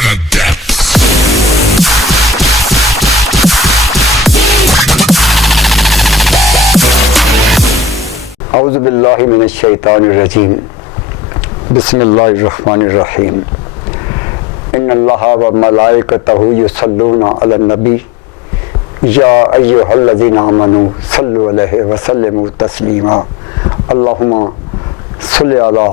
infinite depths. اعوذ باللہ من الشیطان الرجیم بسم اللہ الرحمن الرحیم ان اللہ و ملائکتہ یصلون علی النبی یا ایہا الذین آمنوا صلوا علیہ وسلموا تسلیما اللہم صلی علی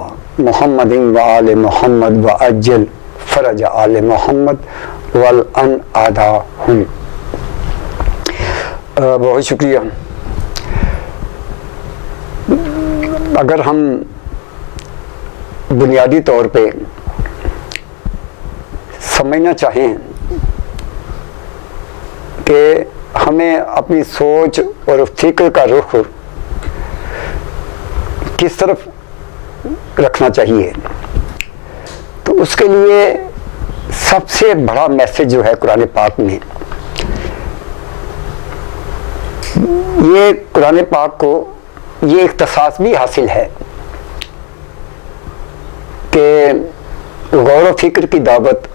محمد و آل محمد و عجل فرج آل محمد والان اعداءہم۔ بہت شکریہ۔ اگر ہم بنیادی طور پہ سمجھنا چاہیں کہ ہمیں اپنی سوچ اور فکر کا رخ کس طرف رکھنا چاہیے، تو اس کے لیے سب سے بڑا میسج جو ہے قرآن پاک میں، یہ قرآن پاک کو یہ اختصاص بھی حاصل ہے کہ غور و فکر کی دعوت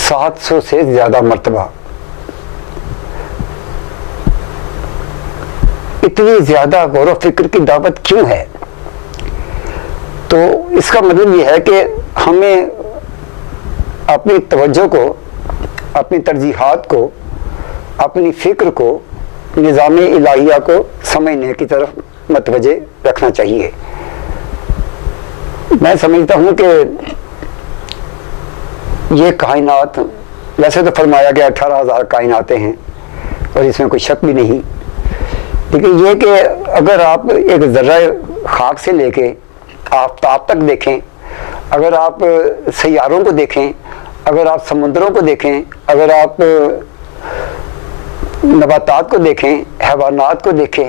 700 سے زیادہ مرتبہ، اتنی زیادہ غور و فکر کی دعوت کیوں ہے؟ تو اس کا مطلب یہ ہے کہ ہمیں اپنی توجہ کو، اپنی ترجیحات کو، اپنی فکر کو نظام الہیہ کو سمجھنے کی طرف متوجہ رکھنا چاہیے۔ میں سمجھتا ہوں کہ یہ کائنات، ویسے تو فرمایا گیا 18,000 کائناتیں ہیں اور اس میں کوئی شک بھی نہیں، لیکن یہ کہ اگر آپ ایک ذرہ خاک سے لے کے آفتاب تک دیکھیں، اگر آپ سیاروں کو دیکھیں، اگر آپ سمندروں کو دیکھیں، اگر آپ نباتات کو دیکھیں، حیوانات کو دیکھیں،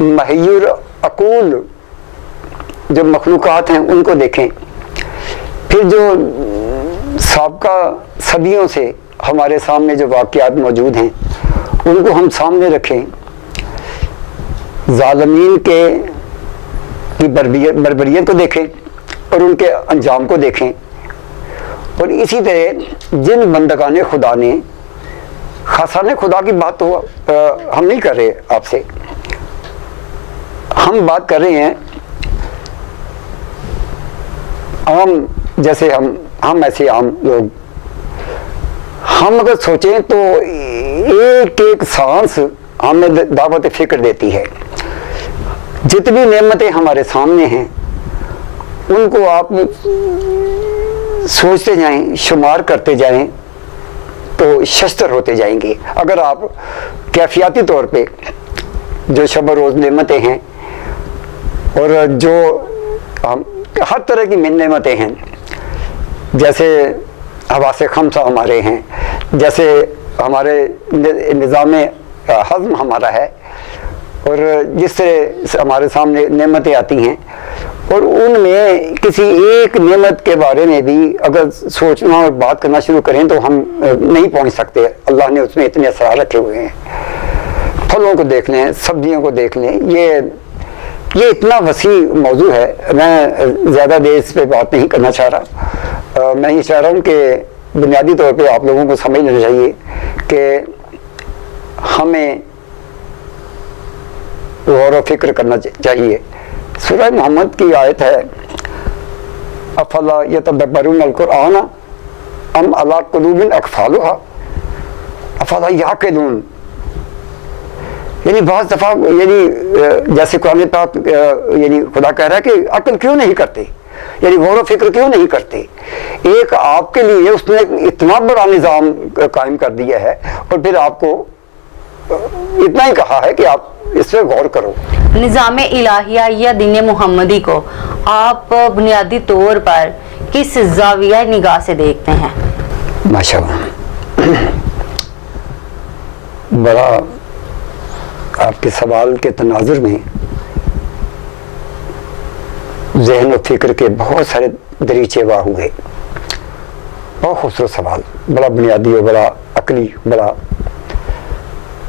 محیر عقول جو مخلوقات ہیں ان کو دیکھیں، پھر جو سابقہ صدیوں سے ہمارے سامنے جو واقعات موجود ہیں ان کو ہم سامنے رکھیں، ظالمین کی بربریت کو دیکھیں اور ان کے انجام کو دیکھیں، اور اسی طرح جن بندگان خدا نے، خاصان خدا کی بات تو ہم نہیں کر رہے آپ سے، ہم بات کر رہے ہیں عام، جیسے ہم ایسے عام لوگ، ہم اگر سوچیں تو ایک ایک سانس ہمیں دعوت فکر دیتی ہے۔ جتنی نعمتیں ہمارے سامنے ہیں ان کو آپ سوچتے جائیں، شمار کرتے جائیں تو ششتر ہوتے جائیں گے۔ اگر آپ کیفیاتی طور پہ جو شب و روز نعمتیں ہیں اور جو ہر طرح کی نعمتیں ہیں، جیسے حواس خمسہ ہمارے ہیں، جیسے ہمارے نظام ہضم ہمارا ہے، اور جس سے ہمارے سامنے نعمتیں آتی ہیں، اور ان میں کسی ایک نعمت کے بارے میں بھی اگر سوچنا اور بات کرنا شروع کریں تو ہم نہیں پہنچ سکتے۔ اللہ نے اس میں اتنے اسرار رکھے ہوئے ہیں۔ پھلوں کو دیکھ لیں، سبزیوں کو دیکھ لیں، یہ اتنا وسیع موضوع ہے، میں زیادہ دیر اس پہ بات نہیں کرنا چاہ رہا۔ میں یہ چاہ رہا ہوں کہ بنیادی طور پہ آپ لوگوں کو سمجھ لینا چاہیے کہ ہمیں غور و فکر کرنا چاہیے۔ سورہ محمد کی آیت ہے افلا یتدبرون القرآن ام علی قلوب اقفالها افلا یعقلون، یعنی بعض دفعہ جیسے قرآن پاک خدا کہہ رہا ہے کہ عقل کیوں نہیں کرتے، یعنی غور و فکر کیوں نہیں کرتے۔ ایک آپ کے لیے اس نے اتنا بڑا نظام قائم کر دیا ہے اور پھر آپ کو اتنا ہی کہا ہے کہ آپ اس پہ غور کرو۔ نظام الہیہ یا دین محمدی کو آپ بنیادی طور پر کس زاویہ نگاہ سے دیکھتے ہیں؟ ماشاءاللہ، بڑا آپ کے سوال کے تناظر میں ذہن و فکر کے بہت سارے دریچے واہ ہوئے۔ بہت خوبصورت سوال، بڑا بنیادی اور بڑا عقلی، بڑا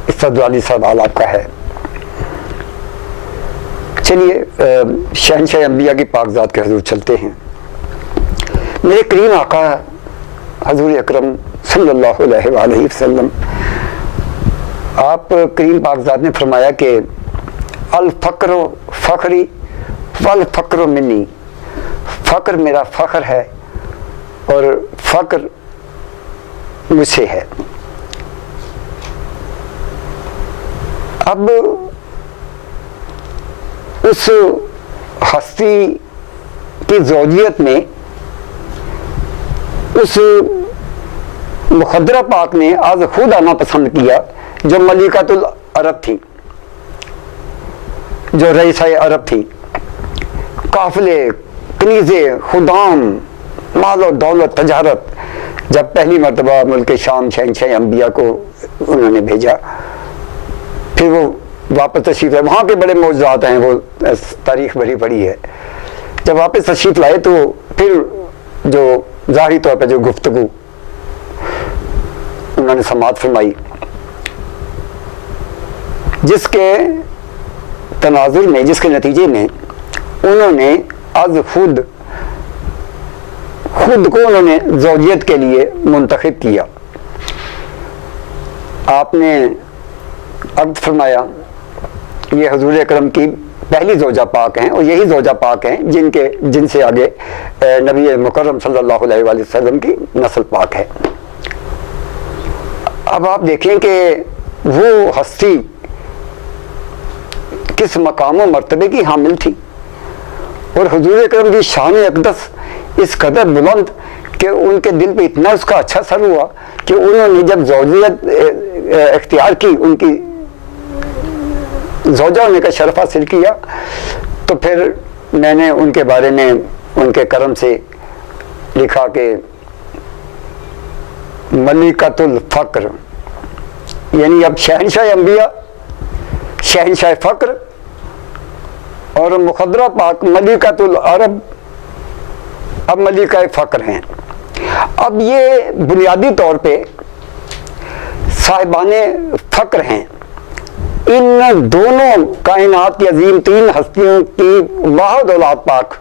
استدلالی سوال آپ کا ہے۔ چلیے شہنشاہ انبیاء کی پاک ذات کے حضور چلتے ہیں۔ میرے کریم آقا حضور اکرم صلی اللہ علیہ وآلہ وسلم، آپ کریم پاک ذات نے فرمایا کہ الفقر فخری والفقر منی، فقر میرا فخر ہے اور فقر مجھ سے ہے۔ اب اس ہستی کی زوجیت میں اس مخدرہ پاک نے آج خود آنا پسند کیا جو ملکۃ العرب تھی، جو رئیسہ عرب تھی، قافلے، کنیزے، خدام، مال و دولت، تجارت۔ جب پہلی مرتبہ ملک شام شہنشاہ انبیاء کو انہوں نے بھیجا، پھر وہ واپس تشریف لائے، وہاں کے بڑے معجزات ہیں، وہ تاریخ بھری پڑی ہے۔ جب واپس تشریف لائے تو پھر جو ظاہری طور پہ جو گفتگو انہوں نے سماعت فرمائی، جس کے تناظر میں، جس کے نتیجے میں انہوں نے از خود کو انہوں نے زوجیت کے لیے منتخب کیا۔ آپ نے عقد فرمایا، یہ حضور اکرم کی پہلی زوجہ پاک ہیں اور یہی زوجہ پاک ہیں جن سے آگے نبی مکرم صلی اللہ علیہ وآلہ وسلم کی نسل پاک ہے۔ اب آپ دیکھیں کہ وہ ہستی کس مقام و مرتبے کی حامل تھی، اور حضور اکرم کی شان اقدس اس قدر بلند کہ ان کے دل پہ اتنا اس کا اچھا اثر ہوا کہ انہوں نے جب زوجیت اختیار کی، ان کی زوجہ ہونے کا شرف حاصل کیا، تو پھر میں نے ان کے بارے میں ان کے کرم سے لکھا کہ ملکۃ الفقر، یعنی اب شہنشاہ انبیاء، شہنشاہ فقر، اور مخدرہ پاک ملکۃ العرب اب ملکہ فقر ہیں۔ اب یہ بنیادی طور پہ صاحبان فقر ہیں۔ ان دونوں کائنات کی عظیم ترین ہستیوں کی واحد اولاد پاک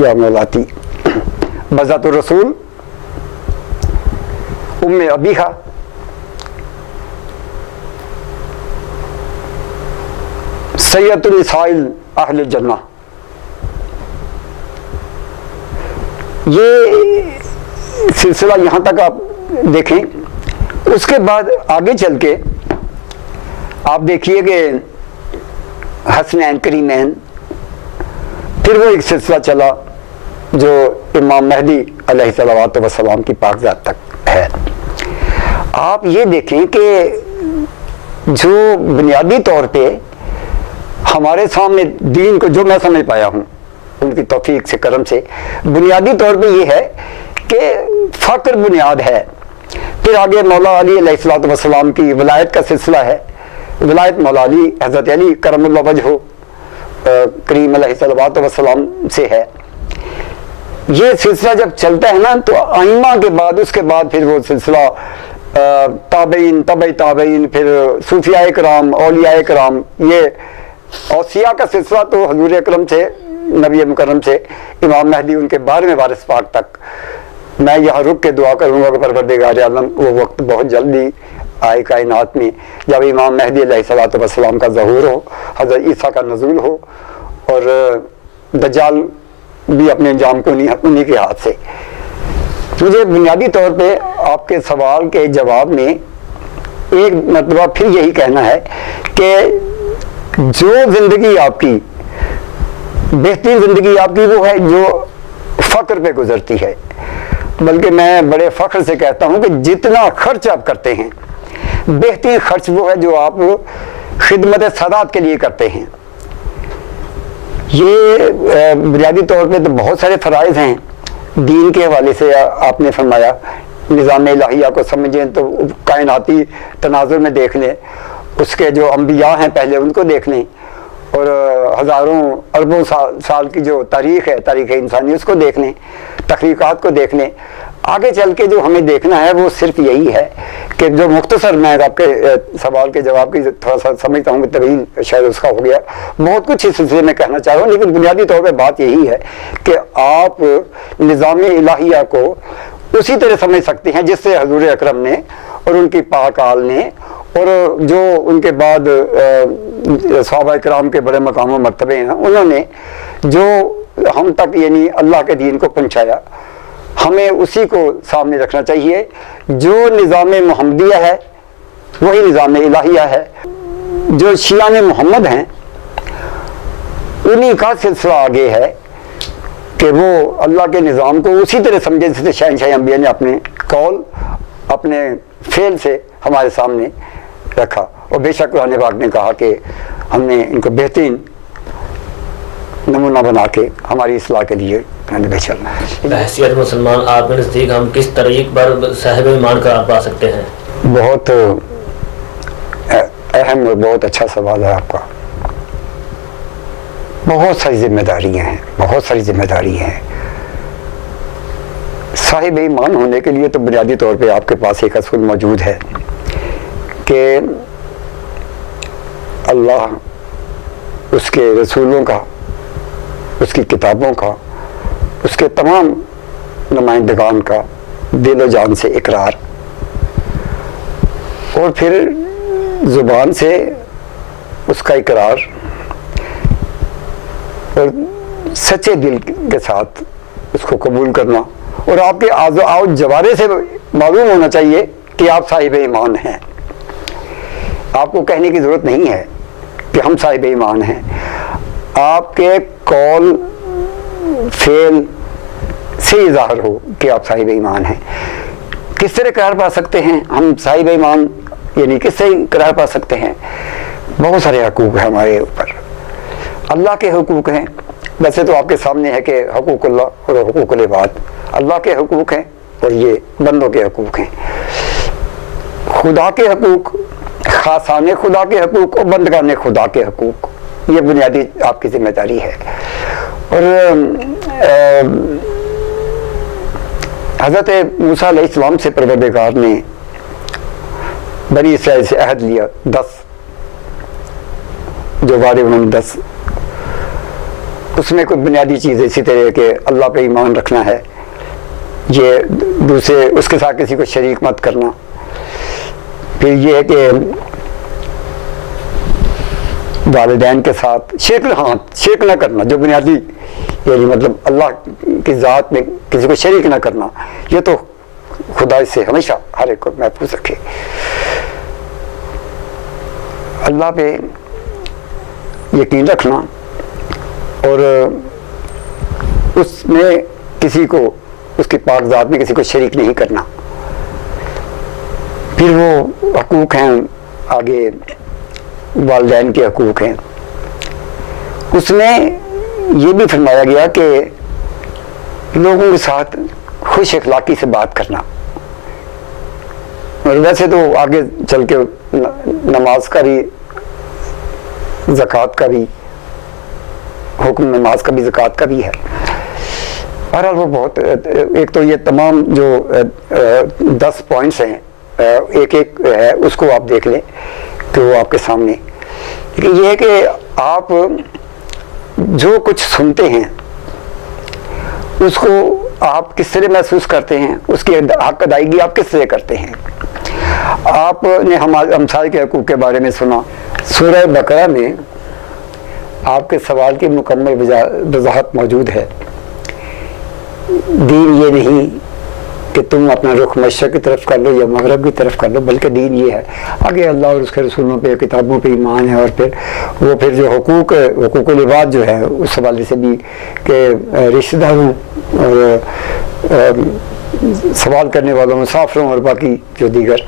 یا مولاتی بذات الرسول ام ابیہا، سید النساء اہل الجنہ۔ یہ سلسلہ یہاں تک آپ دیکھیں۔ اس کے بعد آگے چل کے آپ دیکھیے کہ حسنین کریمین، پھر وہ ایک سلسلہ چلا جو امام مہدی علیہ الصلوۃ والسلام کی پاکزاد تک ہے۔ آپ یہ دیکھیں کہ جو بنیادی طور پہ ہمارے سامنے دین کو جو میں سمجھ پایا ہوں ان کی توفیق سے، کرم سے، بنیادی طور پہ یہ ہے کہ فقر بنیاد ہے۔ پھر آگے مولا علی علیہ الصلوۃ والسلام کی ولایت کا سلسلہ ہے، ولایت مولا علی حضرت علی کرم اللہ وجہہ کریم علیہ الصلوۃ والسلام سے ہے۔ یہ سلسلہ جب چلتا ہے نا تو ائمہ کے بعد، اس کے بعد پھر وہ سلسلہ تابعین، تبع تابعین، پھر صوفیاء کرام، اولیاء کرام، یہ اوصیاء کا سلسلہ تو حضور اکرم سے، نبی مکرم سے امام مہدی ان کے 12ویں وارث پاک تک۔ میں یہاں رک کے دعا کروں گا کہ پروردگار عالم وہ وقت بہت جلدی آئے کائنات میں جب امام مہدی علیہ الصلوۃ والسلام کا ظہور ہو، حضرت عیسیٰ کا نزول ہو، اور دجال بھی اپنے انجام کو انہی کے ہاتھ سے۔ مجھے بنیادی طور پہ آپ کے سوال کے جواب میں ایک مرتبہ پھر یہی کہنا ہے کہ جو زندگی آپ کی، بہترین زندگی آپ کی وہ ہے جو فقر پہ گزرتی ہے۔ بلکہ میں بڑے فخر سے کہتا ہوں کہ جتنا خرچ آپ کرتے ہیں، بہترین خرچ وہ ہے جو آپ خدمت سادات کے لیے کرتے ہیں۔ یہ بنیادی طور پہ تو بہت سارے فرائض ہیں دین کے حوالے سے۔ آپ نے فرمایا نظام الہیہ کو سمجھیں تو کائناتی تناظر میں دیکھ لیں، اس کے جو انبیاء ہیں پہلے ان کو دیکھ لیں، اور ہزاروں اربوں سال کی جو تاریخ ہے، تاریخ انسانی، اس کو دیکھ لیں، تخلیقات کو دیکھ لیں۔ آگے چل کے جو ہمیں دیکھنا ہے وہ صرف یہی ہے کہ جو مختصر میں آپ کے سوال کے جواب کی تھوڑا سا سمجھتا ہوں کہ طویل شاید اس کا ہو گیا، بہت کچھ اس سلسلے میں کہنا چاہ رہا ہوں، لیکن بنیادی طور پہ بات یہی ہے کہ آپ نظام الہیہ کو اسی طرح سمجھ سکتے ہیں جس سے حضور اکرم نے اور ان کی پاک آل نے اور جو ان کے بعد صحابہ کرام کے بڑے مقام و مرتبے ہیں انہوں نے جو ہم تک یعنی اللہ کے دین کو پہنچایا، ہمیں اسی کو سامنے رکھنا چاہیے۔ جو نظام محمدیہ ہے وہی نظام الہیہ ہے۔ جو شیعان محمد ہیں انہی کا سلسلہ آگے ہے کہ وہ اللہ کے نظام کو اسی طرح سمجھے جیسے شہنشاہ انبیاء نے اپنے قول اپنے فعل سے ہمارے سامنے رکھا، اور بے شک قرآن پاک نے کہا کہ ہم نے ان کو بہترین نمونہ بنا کے ہماری اصلاح کے لیے چلنا ہے۔ بحیثیت مسلمان آپ کے نزدیک ہم کس طریق پر صاحب ایمان قرار پا سکتے ہیں؟ بہت اہم اور بہت اچھا سوال ہے آپ کا۔ بہت ساری ذمہ داریاں ہیں، بہت ساری ذمہ داریاں ہیں۔ صاحب ایمان ہونے کے لیے تو بنیادی طور پہ آپ کے پاس ایک اصول موجود ہے کہ اللہ، اس کے رسولوں کا، اس کی کتابوں کا، اس کے تمام نمائندگان کا دل و جان سے اقرار، اور پھر زبان سے اس کا اقرار اور سچے دل کے ساتھ اس کو قبول کرنا، اور آپ کے اعضاء و جوارح سے معلوم ہونا چاہیے کہ آپ صاحب ایمان ہیں۔ آپ کو کہنے کی ضرورت نہیں ہے کہ ہم صاحب ایمان ہیں، آپ کے قول فعل سے ظاہر ہو کہ آپ صاحب ایمان ہیں۔ کس طرح قرار پا سکتے ہیں ہم صاحب ایمان، یعنی کس سے قرار پا سکتے ہیں؟ بہت سارے حقوق ہیں ہمارے اوپر، اللہ کے حقوق ہیں، ویسے تو آپ کے سامنے ہے کہ حقوق اللہ اور حقوق العباد، اللہ کے حقوق ہیں اور یہ بندوں کے حقوق ہیں۔ خدا کے حقوق، خاصان خدا کے حقوق اور بندگان خدا کے حقوق، یہ بنیادی آپ کی ذمہ داری ہے۔ اور حضرت موسیٰ علیہ السلام سے پروردگار نے بنی اسرائیل سے عہد لیا، 10 جو وعدے انہوں نے 10، اس میں کوئی بنیادی چیز اسی طرح کہ اللہ پہ ایمان رکھنا ہے، یہ دوسرے اس کے ساتھ کسی کو شریک مت کرنا، پھر یہ ہے کہ والدین کے ساتھ شرک نہ کرنا، جو بنیادی یعنی مطلب اللہ کی ذات میں کسی کو شریک نہ کرنا، یہ تو خدا اس سے ہمیشہ ہر ایک کو محفوظ رکھے۔ اللہ پہ یقین رکھنا اور اس میں کسی کو، اس کی پاک ذات میں کسی کو شریک نہیں کرنا۔ پھر وہ حقوق ہیں آگے، والدین کے حقوق ہیں، اس میں یہ بھی فرمایا گیا کہ لوگوں کے ساتھ خوش اخلاقی سے بات کرنا، اور ویسے تو آگے چل کے نماز کا بھی، زکوٰۃ کا بھی حکم، نماز کا بھی زکوٰۃ کا بھی ہے۔ بہرحال وہ بہت، ایک تو یہ تمام جو 10 پوائنٹس ہیں ایک ایک ہے، اس کو آپ دیکھ لیں کہ وہ آپ کے سامنے، لیکن یہ ہے کہ آپ جو کچھ سنتے ہیں اس کو آپ کس طرح محسوس کرتے ہیں، اس کی حق ادائیگی آپ کس طرح کرتے ہیں۔ آپ نے ہمسائے کے حقوق کے بارے میں سنا، سورہ بقرہ میں آپ کے سوال کی مکمل وضاحت موجود ہے۔ دین یہ نہیں کہ تم اپنا رخ مشرق کی طرف کر لو یا مغرب کی طرف کر لو، بلکہ دین یہ ہے آگے اللہ اور اس کے رسولوں پہ، کتابوں پہ ایمان ہے، اور پھر جو حقوق العباد جو ہے اس حوالے سے بھی کہ رشتہ داروں اور سوال کرنے والوں، مسافروں اور باقی جو دیگر،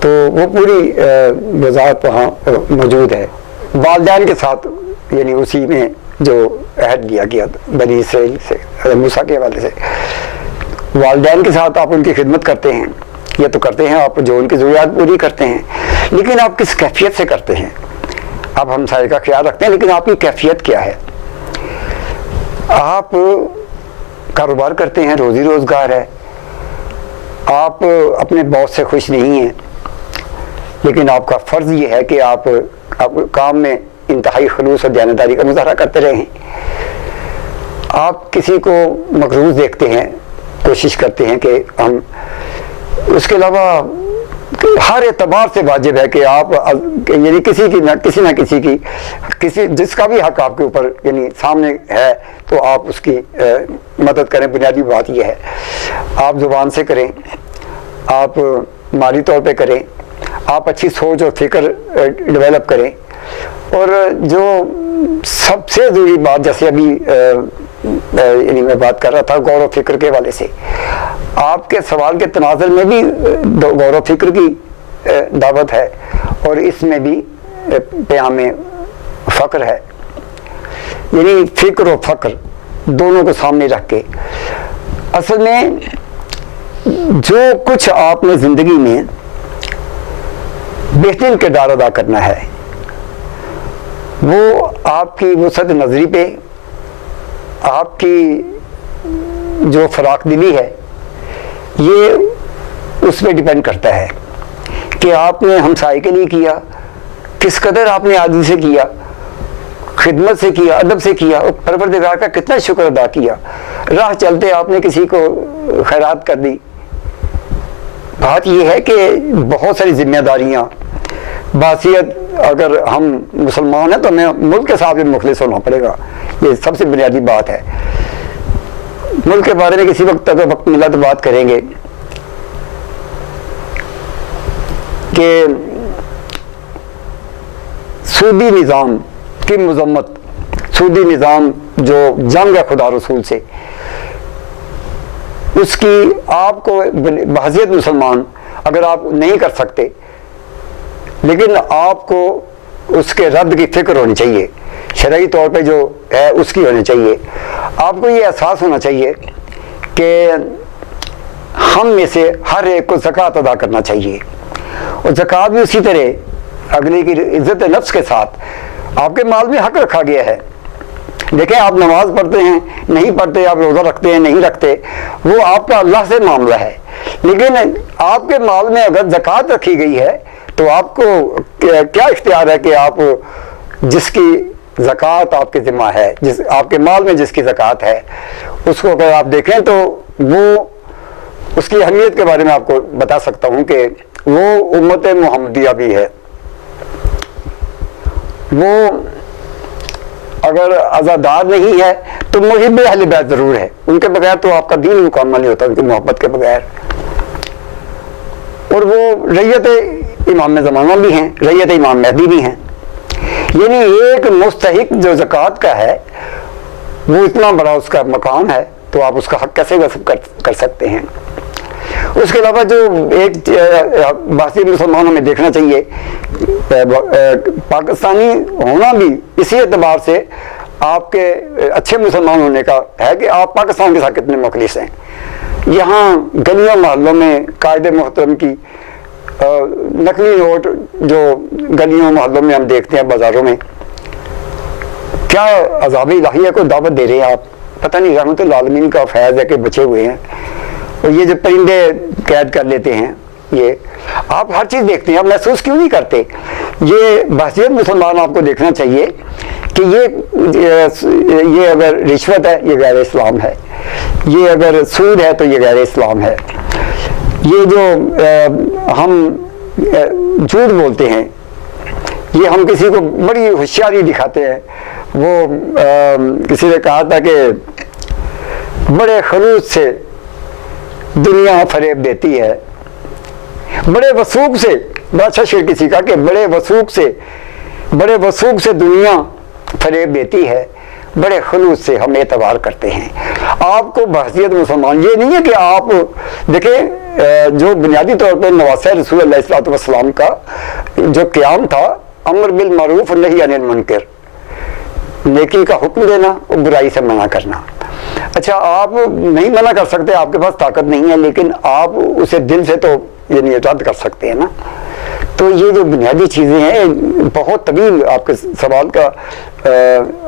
تو وہ پوری وضاحت وہاں موجود ہے۔ والدین کے ساتھ یعنی اسی میں جو عہد لیا گیا بنی اسرائیل سے، موسیٰ کے حوالے سے، والدین کے ساتھ آپ ان کی خدمت کرتے ہیں، یہ تو کرتے ہیں آپ، جو ان کی ضروریات پوری کرتے ہیں، لیکن آپ کس کیفیت سے کرتے ہیں؟ آپ ہمسائے کا خیال رکھتے ہیں، لیکن آپ کی کیفیت کیا ہے؟ آپ کاروبار کرتے ہیں، روزی روزگار ہے، آپ اپنے باس سے خوش نہیں ہیں، لیکن آپ کا فرض یہ ہے کہ آپ کام میں انتہائی خلوص اور دیانتداری کا مظاہرہ کرتے رہیں۔ آپ کسی کو مقروض دیکھتے ہیں، کوشش کرتے ہیں کہ ہم، اس کے علاوہ ہر اعتبار سے واجب ہے کہ آپ یعنی کسی نہ کسی جس کا بھی حق آپ کے اوپر یعنی سامنے ہے تو آپ اس کی مدد کریں۔ بنیادی بات یہ ہے، آپ زبان سے کریں، آپ مالی طور پہ کریں، آپ اچھی سوچ اور فکر ڈیولپ کریں، اور جو سب سے ضروری بات، جیسے ابھی یعنی میں بات کر رہا تھا غور و فکر کے حوالے سے، آپ کے سوال کے تناظر میں بھی غور و فکر کی دعوت ہے، اور اس میں بھی پیام فقر ہے، یعنی فکر و فقر دونوں کو سامنے رکھ کے اصل میں جو کچھ آپ نے زندگی میں بہترین کردار ادا کرنا ہے وہ آپ کی وسعت نظری پہ، آپ کی جو فراخ دلی ہے، یہ اس پہ ڈیپینڈ کرتا ہے کہ آپ نے ہمسائے کے لیے کیا، کس قدر آپ نے عادی سے کیا، خدمت سے کیا، ادب سے کیا، اور پروردگار کا کتنا شکر ادا کیا، راہ چلتے آپ نے کسی کو خیرات کر دی۔ بات یہ ہے کہ بہت ساری ذمہ داریاں، باصیت اگر ہم مسلمان ہیں تو ہمیں ملک کے ساتھ بھی مخلص ہونا پڑے گا، یہ سب سے بنیادی بات ہے۔ ملک کے بارے میں کسی وقت اگر وقت ملا تو بات کریں گے کہ سودی نظام کی مذمت، سودی نظام جو جنگ ہے خدا رسول سے، اس کی آپ کو بحیثیت مسلمان اگر آپ نہیں کر سکتے، لیکن آپ کو اس کے رد کی فکر ہونی چاہیے، شرعی طور پہ جو ہے اس کی ہونی چاہیے۔ آپ کو یہ احساس ہونا چاہیے کہ ہم میں سے ہر ایک کو زکوٰۃ ادا کرنا چاہیے، اور زکوٰۃ بھی اسی طرح اگلے کی عزت نفس کے ساتھ آپ کے مال میں حق رکھا گیا ہے۔ دیکھیں، آپ نماز پڑھتے ہیں نہیں پڑھتے، آپ روزہ رکھتے ہیں نہیں رکھتے، وہ آپ کا اللہ سے معاملہ ہے، لیکن آپ کے مال میں اگر زکوٰۃ رکھی گئی ہے تو آپ کو کیا اختیار ہے کہ آپ جس کی زکوٰۃ آپ کے ذمہ ہے، جس آپ کے مال میں جس کی زکوٰۃ ہے، اس کو اگر آپ دیکھیں تو وہ اس کی اہمیت کے بارے میں آپ کو بتا سکتا ہوں کہ وہ امت محمدیہ بھی ہے۔ وہ اگر عزادار نہیں ہے تو محب اہل بیت ضرور ہے، ان کے بغیر تو آپ کا دین مکمل نہیں ہوتا، ان کی محبت کے بغیر۔ اور وہ رعیت امام زمانہ بھی ہیں، رعیت امام مہدی بھی ہیں، یعنی ایک مستحق جو زکوٰۃ کا ہے وہ اتنا بڑا اس کا مقام ہے، تو آپ اس کا حق کیسے غصب کر سکتے ہیں؟ اس کے علاوہ جو ایک باقی مسلمانوں میں دیکھنا چاہیے، پاکستانی ہونا بھی اسی اعتبار سے آپ کے اچھے مسلمان ہونے کا ہے کہ آپ پاکستان کے ساتھ کتنے مخلص ہیں۔ یہاں گلیوں محلوں میں قائد محترم کی نقلی نوٹ جو گلیوں محلوں میں ہم دیکھتے ہیں، بازاروں میں، کیا عذاب الہیہ کو دعوت دے رہے ہیں آپ؟ پتہ نہیں، رحمت العالمین کا فیض ہے کہ بچے ہوئے ہیں، اور یہ جو پرندے قید کر لیتے ہیں، یہ آپ ہر چیز دیکھتے ہیں، آپ محسوس کیوں نہیں کرتے؟ یہ بحیثیت مسلمان آپ کو دیکھنا چاہیے کہ یہ اگر رشوت ہے یہ غیر اسلام ہے، یہ اگر سود ہے تو یہ غیر اسلام ہے، یہ جو ہم جھوٹ بولتے ہیں، یہ ہم کسی کو بڑی ہوشیاری دکھاتے ہیں۔ وہ کسی نے کہا تھا کہ بڑے خلوص سے دنیا فریب دیتی ہے، بڑے وثوق سے، بڑا اچھا شعر کسی کا کہ بڑے وثوق سے دنیا فریب دیتی ہے، بڑے خلوص سے ہم اعتبار کرتے ہیں۔ آپ کو بحیثیت مسلمان یہ نہیں ہے کہ آپ دیکھیں، جو بنیادی طور پر نواسہ رسول اللہ صلی اللہ علیہ وسلم کا جو قیام تھا، امر بالمعروف نہی عن المنکر، نیکی کا حکم دینا اور برائی سے منع کرنا۔ اچھا، آپ نہیں منع کر سکتے، آپ کے پاس طاقت نہیں ہے، لیکن آپ اسے دل سے تو یعنی رد کر سکتے ہیں نا۔ تو یہ جو بنیادی چیزیں ہیں، بہت طویل آپ کے سوال کا،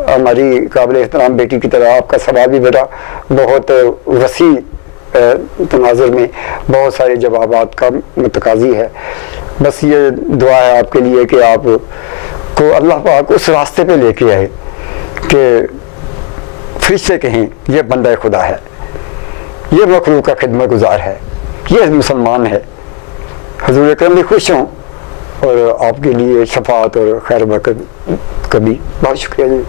ہماری قابل احترام بیٹی کی طرح آپ کا سوال بھی بیٹا بہت وسیع تناظر میں بہت سارے جوابات کا متقاضی ہے. بس یہ دعا ہے آپ کے لیے کہ آپ کو اللہ پاک اس راستے پہ لے کے آئے کہ فرشتے کہیں یہ بندہ خدا ہے, یہ مخلوق کا خدمت گزار ہے, یہ مسلمان ہے. حضور اکرم بھی خوش ہوں اور آپ کے لیے شفاعت اور خیر برکت کبھی. بہت شکریہ جی.